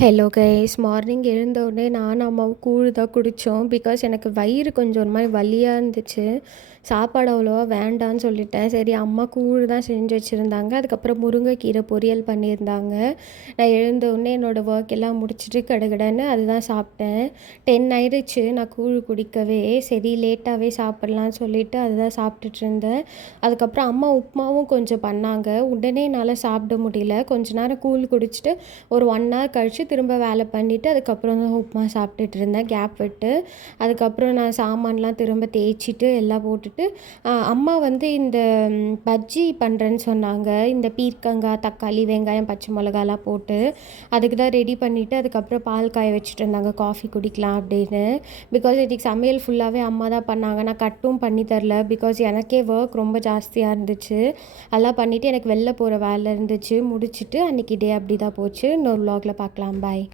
Hello guys, morning எழுந்தவுடனே நானும் அம்மாவும் கூழ் தான் குடித்தோம். பிகாஸ் எனக்கு வயிறு கொஞ்சம் ஒரு மாதிரி வலியாக இருந்துச்சு. சாப்பாடு அவ்வளோவா வேண்டான்னு சொல்லிட்டேன். சரி, அம்மா கூழ் தான் செஞ்சு வச்சுருந்தாங்க. அதுக்கப்புறம் முருங்கைக்கீரை பொரியல் பண்ணியிருந்தாங்க. நான் எழுந்தவுடனே என்னோடய ஒர்க் எல்லாம் முடிச்சுட்டு கடகடன்னு அதுதான் சாப்பிட்டேன். 10 ஆயிடுச்சு நான் கூழ் குடிக்கவே. சரி, லேட்டாகவே சாப்பிட்லான்னு சொல்லிவிட்டு அதுதான் சாப்பிட்டுட்டு இருந்தேன். அதுக்கப்புறம் அம்மா உப்புமாவும் கொஞ்சம் பண்ணாங்க. உடனே என்னால் சாப்பிட முடியல. கொஞ்ச நேரம் கூழ் குடிச்சிட்டு ஒரு 1 ஹவர் கழித்து திரும்ப வேலை பண்ணிவிட்டு அதுக்கப்புறம் தான் உப்புமா சாப்பிட்டுட்டு இருந்தேன் கேப் விட்டு. அதுக்கப்புறம் நான் சாமான்லாம் திரும்ப தேய்ச்சிட்டு எல்லாம் போட்டுட்டு அம்மா வந்து இந்த பஜ்ஜி பண்ணுறேன்னு சொன்னாங்க. இந்த பீர்க்கங்காய், தக்காளி, வெங்காயம், பச்சை மிளகாலாம் போட்டு அதுக்கு தான் ரெடி பண்ணிவிட்டு அதுக்கப்புறம் பால் காய வச்சுட்டு இருந்தாங்க காஃபி குடிக்கலாம் அப்படின்னு. பிகாஸ் இன்றைக்கி சமையல் ஃபுல்லாகவே அம்மா தான் பண்ணாங்க. நான் கட்டும் பண்ணி தரல. பிகாஸ் எனக்கே ஒர்க் ரொம்ப ஜாஸ்தியாக இருந்துச்சு. அதெல்லாம் பண்ணிவிட்டு எனக்கு வெளில போகிற வேலை இருந்துச்சு. முடிச்சுட்டு அன்றைக்கி டே அப்படி தான் போச்சு. இன்னொரு vlogல பார்க்கலாம். பாய்.